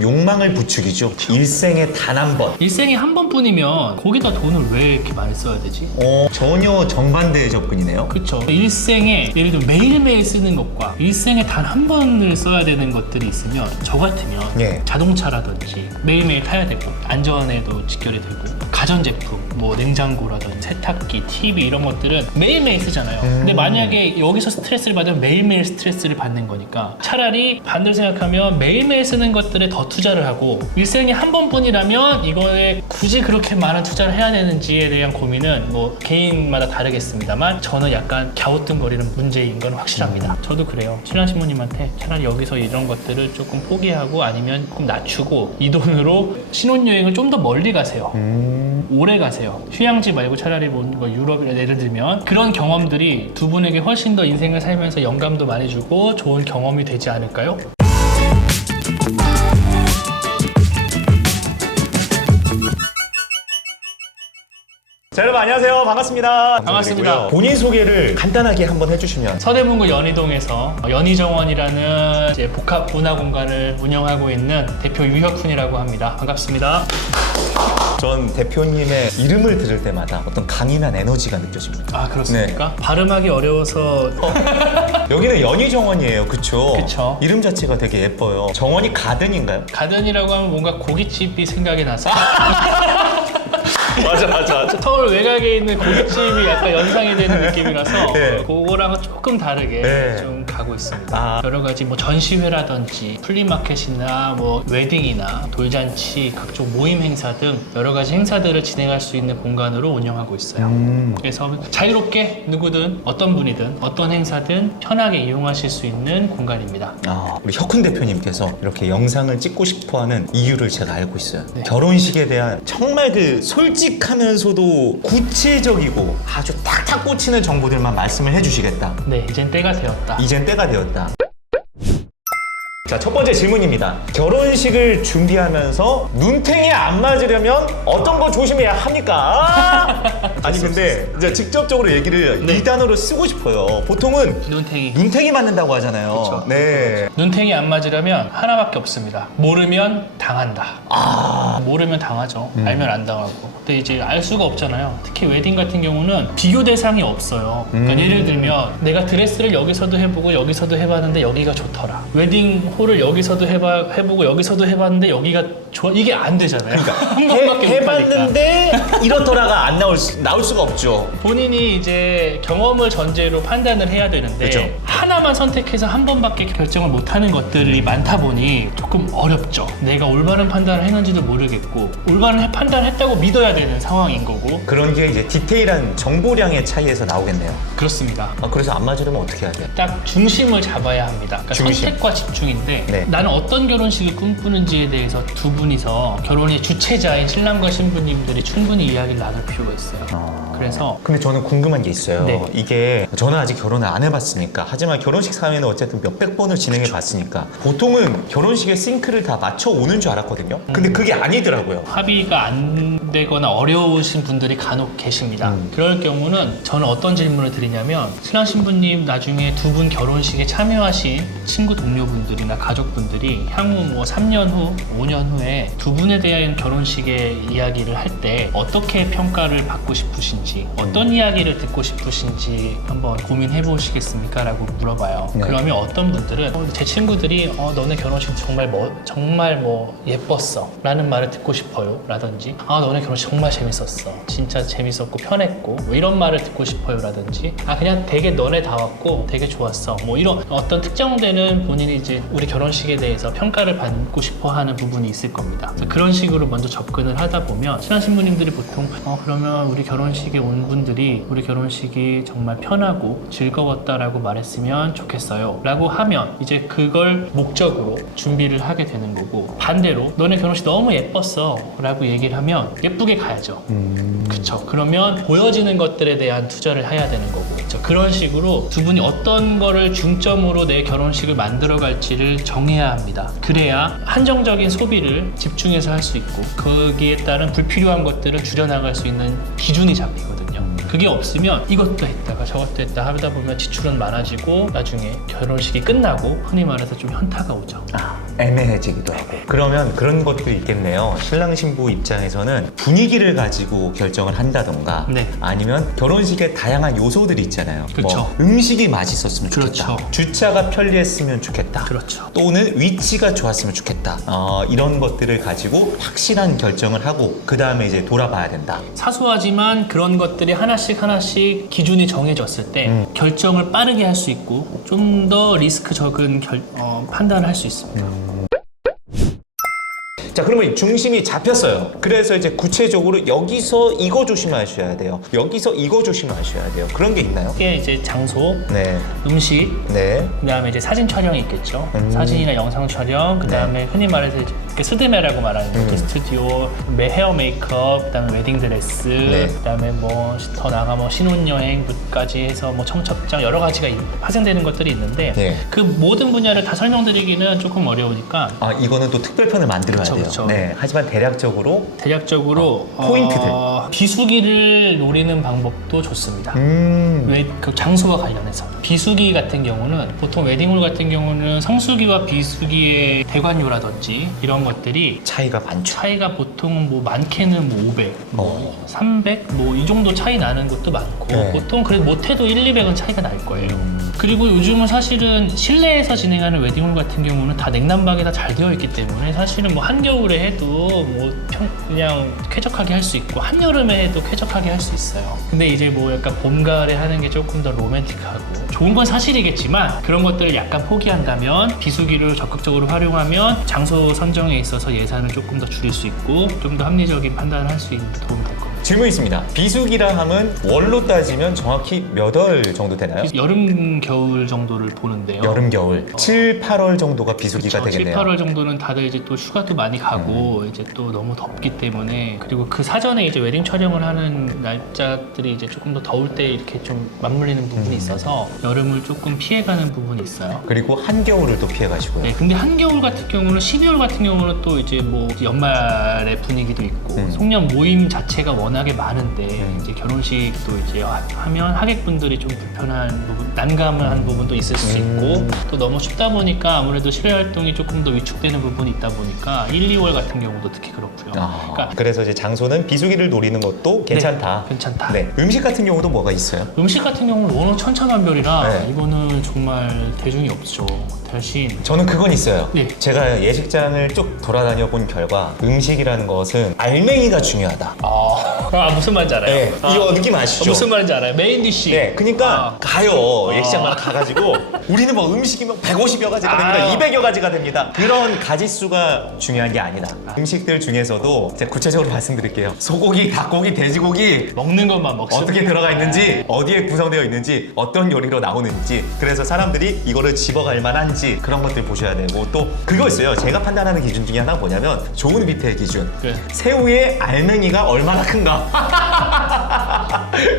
욕망을 부추기죠. 일생에 단 한 번. 일생에 한 번뿐이면 거기다 돈을 왜 이렇게 많이 써야 되지? 전혀 정반대의 접근이네요. 그쵸. 일생에 예를 들어 매일매일 쓰는 것과 일생에 단 한 번을 써야 되는 것들이 있으면 저 같으면 예. 자동차라든지 매일매일 타야 되고 안전에도 직결이 되고 가전제품 뭐 냉장고라든지 세탁기, TV 이런 것들은 매일매일 쓰잖아요. 근데 만약에 여기서 스트레스를 받으면 매일매일 스트레스를 받는 거니까 차라리 반대로 생각하면 매일매일 쓰는 것들에 더 투자를 하고 일생에 한 번뿐이라면 이거에 굳이 그렇게 많은 투자를 해야 되는지에 대한 고민은 뭐 개인마다 다르겠습니다만 저는 약간 갸우뚱거리는 문제인 건 확실합니다. 저도 그래요. 신랑 신부님한테 차라리 여기서 이런 것들을 조금 포기하고 아니면 조금 낮추고 이 돈으로 신혼여행을 좀 더 멀리 가세요. 오래 가세요. 휴양지 말고 차라리 뭔가 유럽이나 예를 들면 그런 경험들이 두 분에게 훨씬 더 인생을 살면서 영감도 많이 주고 좋은 경험이 되지 않을까요? 자, 여러분 안녕하세요. 반갑습니다. 반갑습니다. 본인 소개를 간단하게 한번 해주시면. 서대문구 연희동에서 연희정원이라는 이제 복합 문화 공간을 운영하고 있는 대표 유혁훈이라고 합니다. 반갑습니다. 전 대표님의 이름을 들을 때마다 어떤 강인한 에너지가 느껴집니다. 아, 그렇습니까? 발음하기 어려워서 여기는 연희정원이에요. 그쵸? 그쵸. 이름 자체가 되게 예뻐요. 정원이 가든인가요? 가든이라고 하면 뭔가 고깃집이 생각이 나서 맞아. 서울 외곽에 있는 고깃집이 약간 연상이 되는 느낌이라서 네. 그거랑은 조금 다르게 네. 좀 가고 있습니다. 아. 여러 가지 뭐 전시회라든지 플리마켓이나 뭐 웨딩이나 돌잔치, 각종 모임 행사 등 여러 가지 행사들을 진행할 수 있는 공간으로 운영하고 있어요. 그래서 자유롭게 누구든 어떤 분이든 어떤 행사든 편하게 이용하실 수 있는 공간입니다. 우리 혁훈 대표님께서 이렇게 영상을 찍고 싶어하는 이유를 제가 알고 있어요. 네. 결혼식에 대한 정말 그 솔직하면서도 구체적이고 아주 탁탁 꽂히는 정보들만 말씀을 해주시겠다. 네, 이젠 때가 되었다. 이젠 때가 되었다. 자, 첫 번째 질문입니다. 결혼식을 준비하면서 눈탱이 안 맞으려면 어떤 거 조심해야 합니까? 아니 근데 이제 직접적으로 얘기를 네. 이 단어로 쓰고 싶어요. 보통은 눈탱이. 눈탱이 맞는다고 하잖아요. 그쵸. 네. 눈탱이 안 맞으려면 하나밖에 없습니다. 모르면 당한다. 모르면 당하죠. 알면 안 당하고. 근데 이제 알 수가 없잖아요. 특히 웨딩 같은 경우는 비교 대상이 없어요. 그러니까 예를 들면 내가 드레스를 여기서도 해보고 여기서도 해봤는데 여기가 좋더라. 웨딩 홀을 여기서도 해보고 여기서도 해봤는데 여기가 좋아. 이게 안 되잖아요. 그러니까 한 번밖에 못하니까. 해봤는데 이렇더라가 안 나올 수가 없죠. 본인이 이제 경험을 전제로 판단을 해야 되는데 그쵸. 하나만 선택해서 한 번밖에 결정을 못하는 것들이 많다 보니 조금 어렵죠. 내가 올바른 판단을 했는지도 모르겠고 올바른 판단을 했다고 믿어야 되는 상황인 거고. 그런 게 이제 디테일한 정보량의 차이에서 나오겠네요. 그렇습니다. 그래서 안 맞으려면 어떻게 해야 돼요? 딱 중심을 잡아야 합니다. 그러니까 중심. 선택과 집중인데 네. 나는 어떤 결혼식을 꿈꾸는지에 대해서 두 분이서 결혼의 주체자인 신랑과 신부님들이 충분히 이야기를 나눌 필요가 있어요. 그래서 근데 저는 궁금한 게 있어요. 네. 이게 저는 아직 결혼을 안 해봤으니까 하지만 결혼식 사회는 어쨌든 몇백 번을 진행해 봤으니까 보통은 결혼식에 싱크를 다 맞춰 오는 줄 알았거든요. 근데 그게 아니더라고요. 합의가 안 되거나 어려우신 분들이 간혹 계십니다. 그럴 경우는 저는 어떤 질문을 드리냐면 신랑 신부님 나중에 두 분 결혼식에 참여하신 친구 동료분들이나 가족분들이 향후 뭐 3년 후, 5년 후에 두 분에 대한 결혼식의 이야기를 할 때 어떻게 평가를 받고 싶으신지 어떤 이야기를 듣고 싶으신지 한번 고민해 보시겠습니까? 라고 물어봐요. 네. 그러면 어떤 분들은 제 친구들이 너네 결혼식 정말 예뻤어 라는 말을 듣고 싶어요 라든지 너네 결혼식 정말 재밌었어 진짜 재밌었고 편했고 뭐 이런 말을 듣고 싶어요 라든지 그냥 되게 너네다웠고 되게 좋았어 뭐 이런 어떤 특정되는 본인이 이제 우리 결혼식에 대해서 평가를 받고 싶어 하는 부분이 있을 겁니다. 그래서 그런 식으로 먼저 접근을 하다 보면 신랑 신부님들이 보통 그러면 우리 결혼식에 온 분들이 우리 결혼식이 정말 편하고 즐거웠다라고 말했으면 좋겠어요 라고 하면 이제 그걸 목적으로 준비를 하게 되는 거고 반대로 너네 결혼식 너무 예뻤어 라고 얘기를 하면 예쁘게 가야죠. 그쵸. 그러면 보여지는 것들에 대한 투자를 해야 되는 거고 그쵸. 그런 식으로 두 분이 어떤 거를 중점으로 내 결혼식을 만들어 갈지를 정해야 합니다. 그래야 한정적인 소비를 집중해서 할 수 있고 거기에 따른 불필요한 것들을 줄여나갈 수 있는 기준이 잡히거든요. 그게 없으면 이것도 했다가 저것도 했다 하다 보면 지출은 많아지고 나중에 결혼식이 끝나고 흔히 말해서 좀 현타가 오죠. 애매해지기도 하고. 그러면 그런 것들이 있겠네요. 신랑 신부 입장에서는 분위기를 가지고 결정을 한다던가 네. 아니면 결혼식에 다양한 요소들이 있잖아요. 그렇죠. 뭐 음식이 맛있었으면 좋겠다. 그렇죠. 주차가 편리했으면 좋겠다. 그렇죠. 또는 위치가 좋았으면 좋겠다. 이런 것들을 가지고 확실한 결정을 하고 그 다음에 이제 돌아봐야 된다. 사소하지만 그런 것들이 하나씩 기준이 정해졌을 때 결정을 빠르게 할 수 있고 좀 더 리스크 적은 판단을 할 수 있습니다. 자, 그러면 중심이 잡혔어요. 그래서 이제 구체적으로 여기서 이거 조심하셔야 돼요. 여기서 이거 조심하셔야 돼요. 그런 게 있나요? 이게 이제 장소, 네. 음식, 네. 그다음에 이제 사진 촬영이 있겠죠. 사진이나 영상 촬영, 그다음에 흔히 말해서 이제 스드메라고 말하는 뷰티 스튜디오, 헤어 메이크업, 그다음에 웨딩 드레스, 네. 그다음에 뭐 더 나가 뭐 신혼여행까지 해서 뭐 청첩장 여러 가지가 파생되는 것들이 있는데 네. 그 모든 분야를 다 설명드리기는 조금 어려우니까 이거는 또 특별편을 만들어야 그쵸, 돼요. 그쵸. 네. 하지만 대략적으로 포인트들 비수기를 노리는 방법도 좋습니다. 왜 그 장소와 관련해서 비수기 같은 경우는 보통 웨딩홀 같은 경우는 성수기와 비수기의 대관료라든지 이런 것들이 차이가 많죠. 차이가 보통 뭐 많게는 뭐 500, 뭐 300, 뭐 이 정도 차이 나는 것도 많고 네. 보통 그래도 못해도 1, 200은 차이가 날 거예요. 그리고 요즘은 사실은 실내에서 진행하는 웨딩홀 같은 경우는 다 냉난방이 다 잘 되어 있기 때문에 사실은 뭐 한겨울에 해도 뭐 그냥 쾌적하게 할 수 있고 한여름에 해도 쾌적하게 할 수 있어요. 근데 이제 뭐 약간 봄, 가을에 하는 게 조금 더 로맨틱하고 좋은 건 사실이겠지만 그런 것들을 약간 포기한다면 비수기를 적극적으로 활용하면 장소 선정에 있어서 예산을 조금 더 줄일 수 있고 좀 더 합리적인 판단을 할 수 있는 데 도움이 될 겁니다. 질문 있습니다. 비수기라 하면 월로 따지면 정확히 몇 월 정도 되나요? 여름, 겨울 정도를 보는데요. 여름, 겨울. 7, 8월 정도가 비수기가 그쵸, 되겠네요. 7, 8월 정도는 다들 이제 또 휴가도 많이 가고 이제 또 너무 덥기 때문에 그리고 그 사전에 이제 웨딩 촬영을 하는 날짜들이 이제 조금 더 더울 때 이렇게 좀 맞물리는 부분이 있어서 여름을 조금 피해가는 부분이 있어요. 그리고 한겨울을 또 피해가시고요. 네, 근데 한겨울 같은 경우는 12월 같은 경우는 또 이제 뭐 연말의 분위기도 있고 송년 모임 자체가 워낙에 많은데 이제 결혼식도 이제 하면 하객분들이 좀 불편한 부분, 난감한 부분도 있을 수 있고 또 너무 춥다 보니까 아무래도 실외 활동이 조금 더 위축되는 부분이 있다 보니까 1, 2월 같은 경우도 특히 그렇고요. 그러니까 그래서 이제 장소는 비수기를 노리는 것도 괜찮다. 네, 괜찮다. 네. 음식 같은 경우도 뭐가 있어요? 음식 같은 경우는 워낙 천차만별이라 네. 이거는 정말 대중이 없죠. 대신 저는 그건 있어요. 네. 제가 예식장을 쭉 돌아다녀 본 결과 음식이라는 것은 알맹이가 중요하다. 무슨 말인지 알아요? 네. 이거 느낌 아시죠? 무슨 말인지 알아요? 메인 디쉬. 네, 그러니까 가요. 예식장마다 가가지고 우리는 뭐 음식이면 150여 가지가 됩니다. 200여 가지가 됩니다. 그런 가지수가 중요한 게 아니다. 음식들 중에서도 제가 구체적으로 말씀드릴게요. 소고기, 닭고기, 돼지고기 먹는 것만 먹습니다. 어떻게 들어가 있는지, 어디에 구성되어 있는지, 어떤 요리로 나오는지, 그래서 사람들이 이거를 집어갈 만한지 그런 것들 보셔야 되고 또 그거 있어요. 제가 판단하는 기준 중에 하나가 뭐냐면 좋은 뷔페의 기준. 네. 새우의 알맹이가 얼마나 큰가.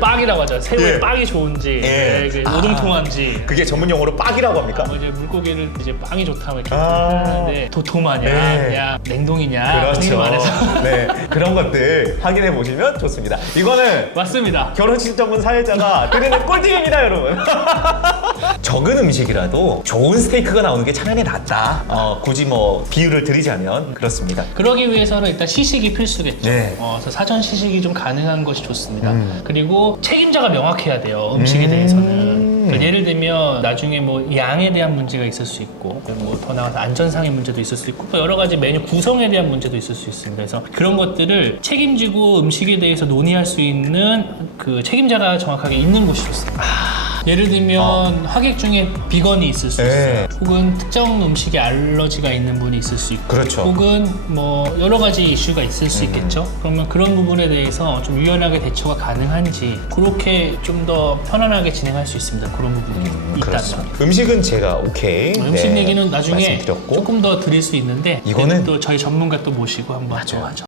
빵이라고 하죠. 새우의 네. 빵이 좋은지, 네. 오동통한지. 그게 전문 용어로 빡이라고 합니까? 뭐 이제 물고기를 이제 빵이 좋다고 이렇게 아. 하는데 도톰하냐, 네. 그냥 냉동이냐, 흔히 그렇죠. 말해서 네, 그런 것들 확인해 보시면 좋습니다. 이거는 맞습니다. 결혼식 전문 사회자가 드리는 꿀팁입니다, 여러분. 적은 음식이라도 좋은 스테이크가 나오는 게 차라리 낫다. 굳이 뭐 비유를 드리자면 그렇습니다. 그러기 위해서는 일단 시식이 필수겠죠. 네. 그래서 사전 시식이 좀 가능한 것이 좋습니다. 그리고 책임자가 명확해야 돼요. 음식에 대해서는. 그러니까 예를 들면 나중에 뭐 양에 대한 문제가 있을 수 있고 뭐 더 나아가서 안전상의 문제도 있을 수 있고 또 여러 가지 메뉴 구성에 대한 문제도 있을 수 있습니다. 그래서 그런 것들을 책임지고 음식에 대해서 논의할 수 있는 그 책임자가 정확하게 있는 곳이 좋습니다. 예를 들면 하객 중에 비건이 있을 수 있어요. 혹은 특정 음식에 알러지가 있는 분이 있을 수 있고 그렇죠. 혹은 뭐 여러 가지 이슈가 있을 수 있겠죠. 그러면 그런 부분에 대해서 좀 유연하게 대처가 가능한지 그렇게 좀 더 편안하게 진행할 수 있습니다. 그런 부분이 있다면. 그렇습니다. 음식은 제가 오케이. 음식 네, 얘기는 나중에 말씀드렸고. 조금 더 드릴 수 있는데 이거는 또 저희 전문가 또 모시고 한번 또 하죠.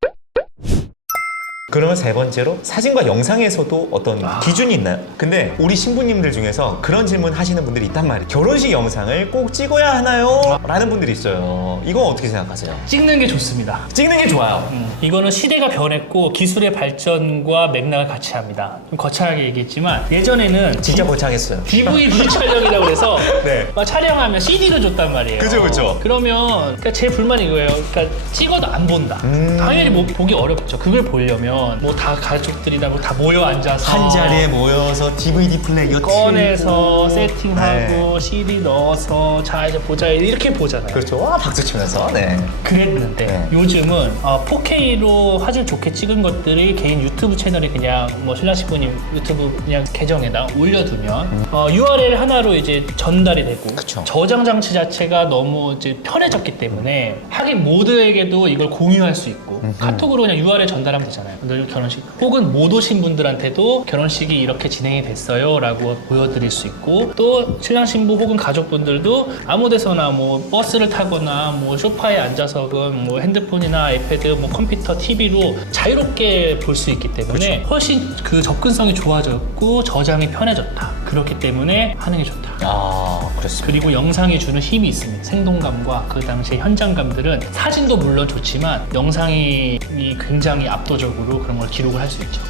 그러면 세 번째로 사진과 영상에서도 어떤 기준이 있나요? 근데 우리 신부님들 중에서 그런 질문 하시는 분들이 있단 말이에요. 결혼식 영상을 꼭 찍어야 하나요? 라는 분들이 있어요. 이건 어떻게 생각하세요? 찍는 게 좋습니다. 찍는 게 좋아요. 이거는 시대가 변했고 기술의 발전과 맥락을 같이 합니다. 좀 거창하게 얘기했지만 예전에는 진짜 거창했어요. DVD 촬영이라고 해서 네. 막 촬영하면 CD를 줬단 말이에요. 그죠. 그러면 그러니까 제 불만이 이거예요. 그러니까 찍어도 안 본다. 당연히 뭐 보기 어렵죠. 그걸 보려면 뭐 다 가족들이나 뭐 다 모여 앉아서 한 자리에 모여서 DVD 플레이어 꺼내서 틀고. 세팅하고 네. CD 넣어서 자 이제 보자 이렇게 보잖아요. 그렇죠. 와, 박수 치면서. 네. 그랬는데 네. 요즘은 4K로 화질 좋게 찍은 것들이 개인 유튜브 채널에 그냥 뭐 신랑 신부님 유튜브 그냥 계정에다 올려두면 URL 하나로 이제 전달이 되고 그쵸. 저장 장치 자체가 너무 이제 편해졌기 때문에 하긴 모두에게도 이걸 공유할 수 있고 카톡으로 그냥 URL 전달하면 되잖아요. 오늘 결혼식 혹은 못 오신 분들한테도 결혼식이 이렇게 진행이 됐어요 라고 보여드릴 수 있고 또 신랑 신부 혹은 가족분들도 아무 데서나 뭐 버스를 타거나 뭐 소파에 앉아서건 뭐 핸드폰이나 아이패드 뭐 컴퓨터 TV로 자유롭게 볼 수 있기 때문에 훨씬 그 접근성이 좋아졌고 저장이 편해졌다. 그렇기 때문에 하는 게 좋다. 아, 그렇습니다. 그리고 영상이 주는 힘이 있습니다. 생동감과 그 당시의 현장감들은 사진도 물론 좋지만 영상이 굉장히 압도적으로 그런 걸 기록을 할 수 있죠.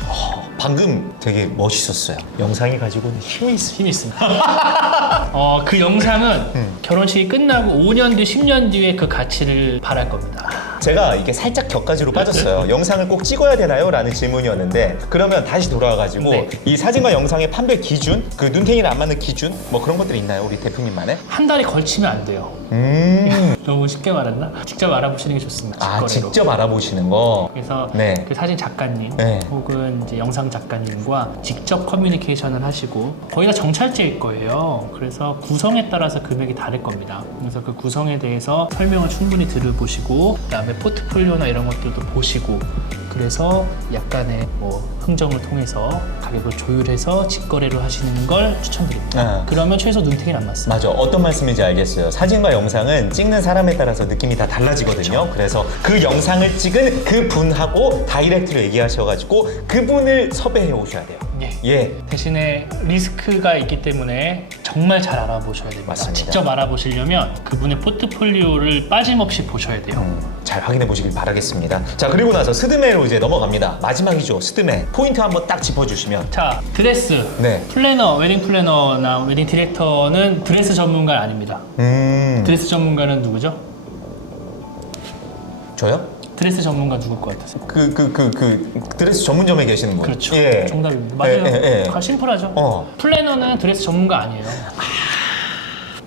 방금 되게 멋있었어요. 영상이 가지고 있는 힘이 있어요. 힘이 있습니다. 그 영상은 결혼식이 끝나고 5년 뒤, 10년 뒤에 그 가치를 바랄 겁니다. 제가 이게 살짝 격가지로 빠졌어요. 영상을 꼭 찍어야 되나요? 라는 질문이었는데 그러면 다시 돌아와가지고 네. 이 사진과 영상의 판별 기준, 그 눈탱이를 안 맞는 기준 뭐 그런 것들이 있나요? 우리 대표님만의? 한 달에 걸치면 안 돼요. 너무 쉽게 말했나? 직접 알아보시는 게 좋습니다. 아, 직거래로. 직접 알아보시는 거. 그래서 네. 그 사진 작가님 네. 혹은 이제 영상 작가님과 직접 커뮤니케이션을 하시고 거의 다 정찰제일 거예요. 그래서 구성에 따라서 금액이 다를 겁니다. 그래서 그 구성에 대해서 설명을 충분히 들어보시고 그다음에 포트폴리오나 이런 것들도 보시고 그래서 약간의 뭐 흥정을 통해서 가격을 조율해서 직거래를 하시는 걸 추천드립니다. 아. 그러면 최소 눈탱이는 안 맞습니다. 맞아. 어떤 말씀인지 알겠어요. 사진과 영상은 찍는 사람에 따라서 느낌이 다 달라지거든요. 그래서 그 영상을 찍은 그 분하고 다이렉트로 얘기하셔가지고 그분을 섭외해 오셔야 돼요. 예. 예. 대신에 리스크가 있기 때문에 정말 잘 알아보셔야 됩니다. 맞습니다. 직접 알아보시려면 그분의 포트폴리오를 빠짐없이 보셔야 돼요. 잘 확인해 보시길 바라겠습니다. 자, 그리고 나서 스드메로 이제 넘어갑니다. 마지막이죠. 스드메. 포인트 한번 딱 짚어주시면. 자, 드레스. 네. 플래너, 웨딩 플래너나 웨딩 디렉터는 드레스 전문가 아닙니다. 드레스 전문가는 누구죠? 저요? 드레스 전문가 누굴 것 같으세요? 드레스 전문점에 계시는 분. 그렇죠. 예. 정답입니다. 맞아요. 예. 심플하죠. 플래너는 드레스 전문가 아니에요.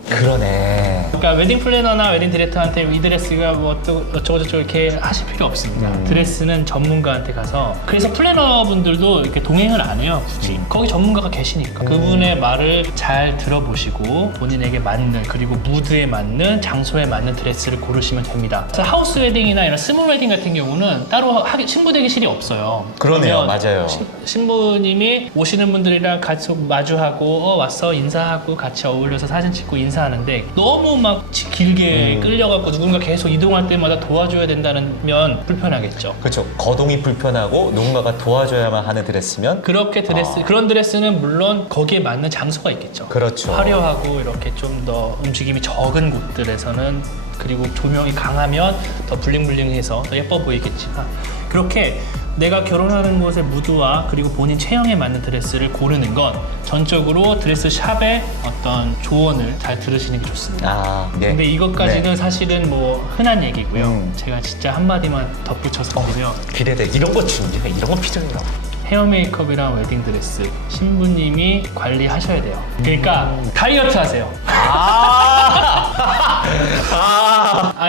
그러네. 그러니까 웨딩 플래너나 웨딩 디렉터한테 이 드레스가 뭐 어쩌고저쩌고 이렇게 하실 필요 없습니다. 드레스는 전문가한테 가서 그래서 플래너분들도 이렇게 동행을 안 해요. 굳이 거기 전문가가 계시니까 그분의 말을 잘 들어보시고 본인에게 맞는 그리고 무드에 맞는 장소에 맞는 드레스를 고르시면 됩니다. 그래서 하우스 웨딩이나 이런 스몰 웨딩 같은 경우는 따로 신부 대기실이 없어요. 그러네요. 그러면 맞아요. 신부님이 오시는 분들이랑 같이 마주하고 와서 인사하고 같이 어울려서 사진 찍고 인사하는데 너무 막 길게 끌려가고 누군가 계속 이동할 때마다 도와줘야 된다면 불편하겠죠. 그렇죠. 거동이 불편하고 누군가가 도와줘야만 하는 드레스면 그렇게 그런 드레스는 물론 거기에 맞는 장소가 있겠죠. 그렇죠. 화려하고 이렇게 좀 더 움직임이 적은 곳들에서는 그리고 조명이 강하면 더 블링블링해서 더 예뻐 보이겠지만 그렇게 내가 결혼하는 곳의 무드와 그리고 본인 체형에 맞는 드레스를 고르는 건 전적으로 드레스 샵의 어떤 조언을 잘 들으시는 게 좋습니다. 아, 예. 근데 이것까지는 네. 사실은 뭐 흔한 얘기고요. 제가 진짜 한마디만 덧붙여서 드리면 기대돼. 이런 거 준비해. 이런 거 필요해요. 헤어 메이크업이랑 웨딩 드레스 신부님이 관리하셔야 돼요. 그러니까 다이어트 하세요.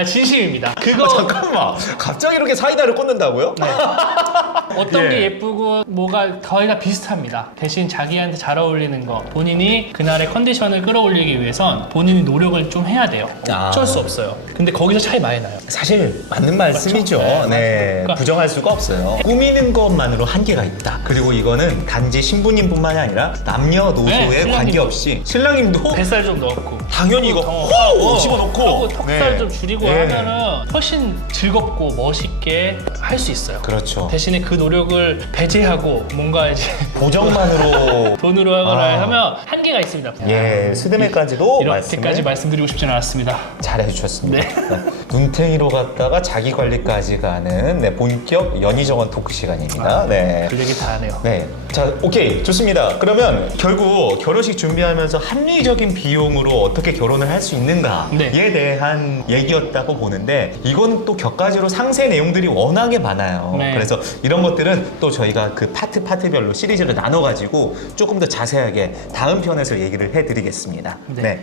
진심입니다. 그거 잠깐만. 갑자기 이렇게 사이다를 꽂는다고요? 네. 어떤 예. 게 예쁘고 뭐가 거의 다 비슷합니다. 대신 자기한테 잘 어울리는 거 본인이 그날의 컨디션을 끌어올리기 위해선 본인이 노력을 좀 해야 돼요. 어쩔 수 없어요. 근데 거기서 차이 많이 나요. 사실 맞는 말씀이죠. 네, 네, 그러니까 부정할 수가 없어요. 꾸미는 것만으로 한계가 있다. 그리고 이거는 단지 신부님뿐만이 아니라 남녀노소에 네, 신랑님도. 관계없이 신랑님도 뱃살 좀 넣고 당연히 이거 하고, 호! 집어넣고 하고 턱살 네. 좀 줄이고 네. 하면은 훨씬 즐겁고 멋있게 할 수 있어요. 그렇죠. 대신에 그 노력을 배제하고 뭔가 이제 보정만으로 돈으로 하거나 아. 하면 한계가 있습니다. 예, 스드메까지도 이렇게까지 말씀드리고 싶지는 않았습니다. 잘 해주셨습니다. 네. 네. 눈탱이로 갔다가 자기 관리까지 가는 네, 본격 연희정원 토크 시간입니다. 네. 그 얘기 다 하네요. 네. 자, 오케이. 좋습니다. 그러면 결국 결혼식 준비하면서 합리적인 비용으로 어떻게 결혼을 할 수 있는가에 네. 대한 얘기였다고 보는데 이건 또 격가지로 상세 내용들이 워낙에 많아요. 네. 그래서 이런 것들은 또 저희가 그 파트별로 시리즈를 나눠가지고 조금 더 자세하게 다음 편에서 얘기를 해드리겠습니다. 네. 네.